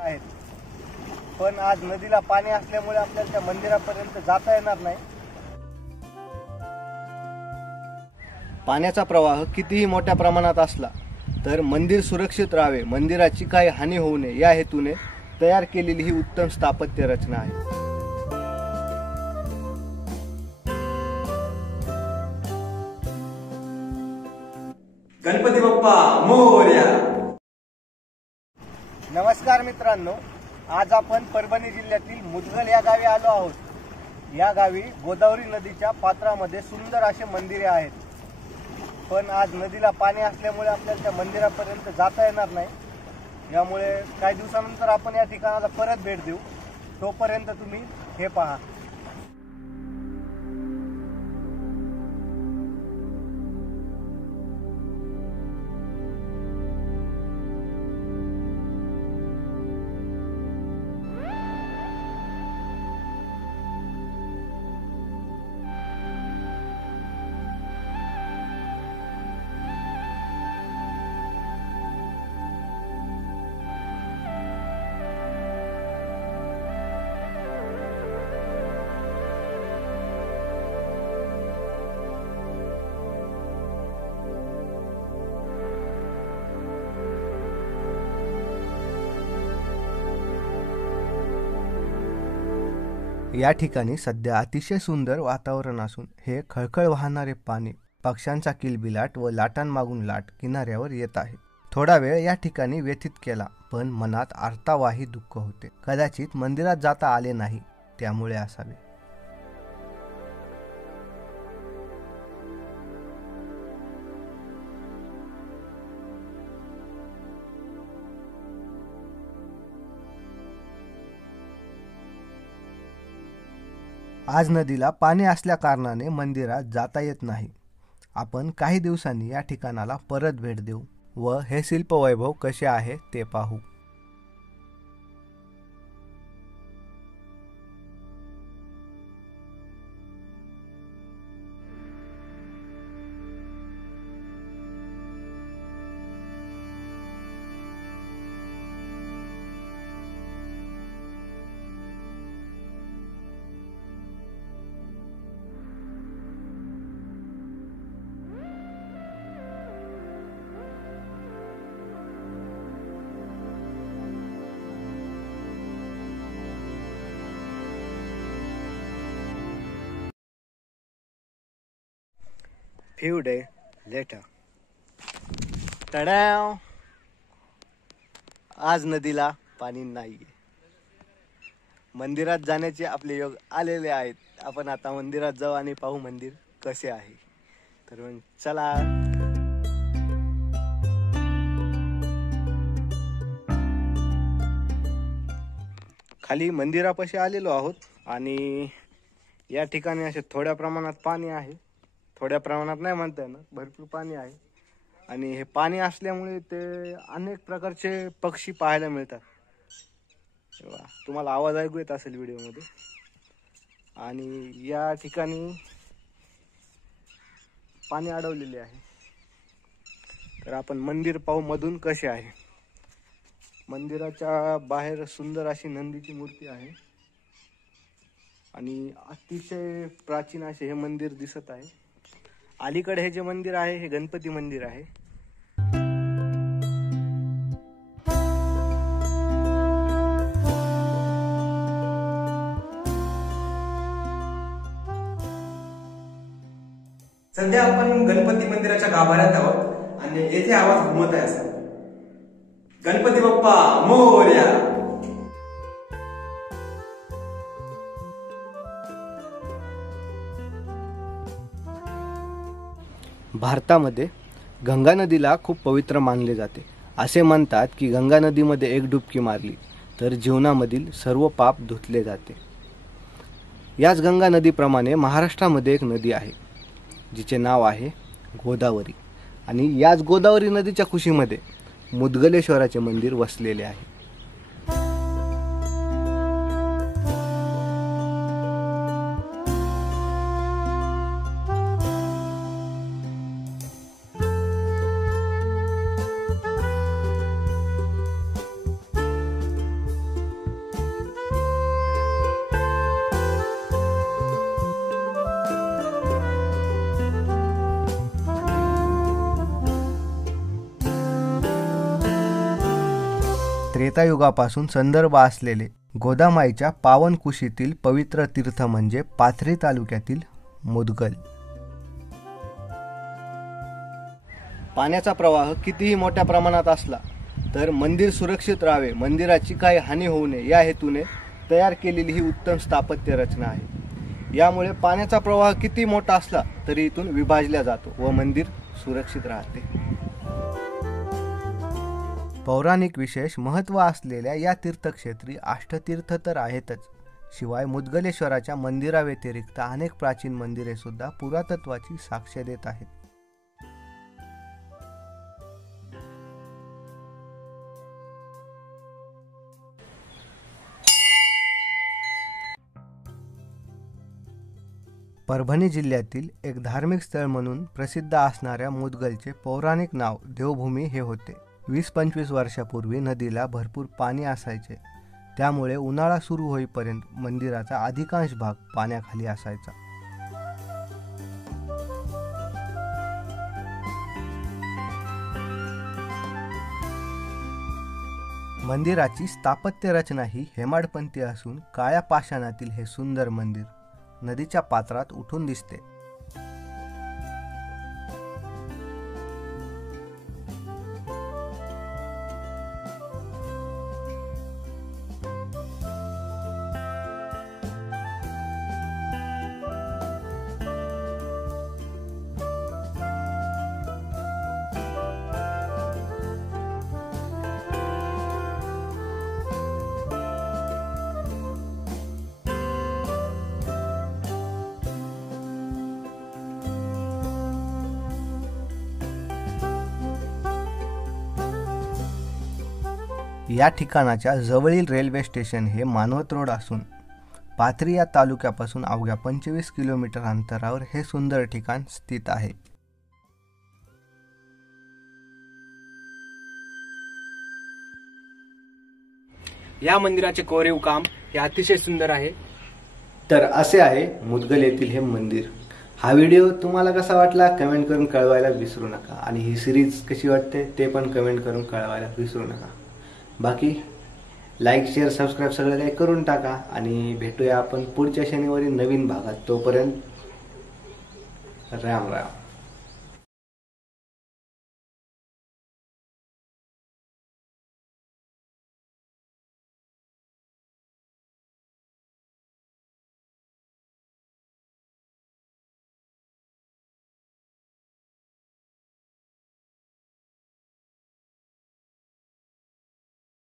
आहेत, पण आज नदीला पाणी असल्यामुळे आपल्याला त्या मंदिरापर्यंत जाता येणार नाही। पाण्याचा प्रवाह कितीही मोठ्या प्रमाणात असला तर मंदिर सुरक्षित राहावे, मंदिराची काही हानी होऊ नये या हेतूने तयार केलेली ही उत्तम स्थापत्य रचना आहे। गणपती बाप्पा मोरया। नमस्कार मित्रांनो, आज आपण परभणी जिल्ह्यातील मुदगल या गावी आलो आहोत। या गावी गोदावरी नदीच्या पात्रामध्ये सुंदर असे मंदिरे आहेत, पण आज नदीला पाणी असल्यामुळे आपल्याला त्या मंदिरापर्यंत जाता येणार नाही। यामुळे काही दिवसानंतर आपण या ठिकाणाला परत भेट देऊ। तोपर्यंत तुम्ही हे पहा। या ठिकाणी सध्या अतिशय सुंदर वातावरण असून हे खळखळ वाहणारे पाणी पक्ष्यांचा किलबिलाट व लाटांमागून लाट किनाऱ्यावर येत आहे। थोडा वेळ या ठिकाणी व्यतीत केला, पण मनात आर्तावाही दुःख होते। कदाचित मंदिरात जाता आले नाही त्यामुळे असावे। आज नदीला पाणी असल्या कारणाने मंदिरात जाता येत नाही। आपण काही दिवसांनी या ठिकाणाला परत भेट देऊ व हे शिल्पवैभव कसे आहे ते पाहू। Few days later. टडाव! आज नदीला पाणी नाहीये। मंदिरात जाण्याचे आपले योग आलेले आहेत। आपण आता मंदिरात जाऊ आणि पाहू मंदिर कसे आहे। तर मग चला। खाली मंदिरापाशी आलेलो आहोत आणि या ठिकाणी असे थोड्या प्रमाणात पाणी आहे। थोड्या प्रमाणात नाही म्हणता येणार, भरपूर पाणी आहे। आणि हे पाणी असल्यामुळे ते अनेक प्रकारचे पक्षी पाहायला मिळतात। तुम्हाला आवाज ऐकू येत असेल व्हिडिओमध्ये। आणि या ठिकाणी पाणी अडवलेले आहे। तर आपण मंदिर पाहू मधून कसे आहे। मंदिराच्या बाहेर सुंदर अशी नंदीची मूर्ती आहे आणि अतिशय प्राचीन असे हे मंदिर दिसत आहे। अलीकडे हे जे मंदिर आहे हे गणपती मंदिर आहे। सध्या आपण गणपती मंदिराच्या गाभाऱ्यात आहोत आणि येथे आवाज घुमत आहे असा। गणपती बाप्पा मोरया। भारतामध्ये गंगा नदीला खूप पवित्र मानले जाते। असे म्हणतात की गंगा नदीमध्ये एक डुबकी मारली तर जीवनामधील सर्व पाप धुतले जाते। याच गंगा नदीप्रमाणे महाराष्ट्रामध्ये एक नदी आहे जिचे नाव आहे गोदावरी आणि याच गोदावरी नदीच्या कुशीमध्ये मुदगलेश्वराचे मंदिर वसलेले आहे। त्रेतायुगापासून संदर्भ असलेले गोदामाईच्या पावन कुशीतील पवित्र तीर्थ म्हणजे पाथरी तालुक्यातील मुदगल. पाण्याचा प्रवाह कितीही मोठ्या प्रमाणात असला तर मंदिर सुरक्षित राहावे, मंदिराची काही हानी होऊ नये या हेतूने तयार केलेली ही उत्तम स्थापत्य रचना आहे. यामुळे पाण्याचा प्रवाह किती मोठा असला तरी इथून विभाजला जातो व मंदिर सुरक्षित राहते. पौराणिक विशेष महत्त्व असलेल्या या तीर्थक्षेत्री अष्टतीर्थ तर आहेतच, शिवाय मुदगलेश्वराच्या मंदिराव्यतिरिक्त अनेक प्राचीन मंदिरे सुद्धा पुरातत्वाची साक्ष देत आहेत. परभणी जिल्ह्यातील एक धार्मिक स्थळ म्हणून प्रसिद्ध असणाऱ्या मुदगलचे पौराणिक नाव देवभूमी हे होते. 20-25 वर्षापूर्वी नदीला भरपूर पाणी असायचे, त्यामुळे उन्हाळा सुरू होईपर्यंत मंदिराचा अधिकांश भाग पाण्याखाली असायचा. मंदिराची स्थापत्य रचना ही हेमाडपंथी असून काळ्या पाषाणातील हे सुंदर मंदिर नदीच्या पात्रात उठून दिसते. या ठिकाणाच्या जवळील रेल्वे स्टेशन हे मानवत रोड असून पाथरी या तालुक्यापासून अवघ्या 25 किलोमीटर अंतरावर हे सुंदर ठिकाण स्थित आहे. या मंदिराचे कोरीव काम हे अतिशय सुंदर आहे. तर असे आहे मुदगल येथील हे मंदिर. हा व्हिडिओ तुम्हाला कसा वाटला कमेंट करून कळवायला विसरू नका आणि ही सिरीज कशी वाटते ते पण कमेंट करून कळवायला विसरू नका. बाकी लाईक शेअर सबस्क्राईब सगळं काही करून टाका आणि भेटूया आपण पुढच्या शनिवारी नवीन भागात. तोपर्यंत राम राम.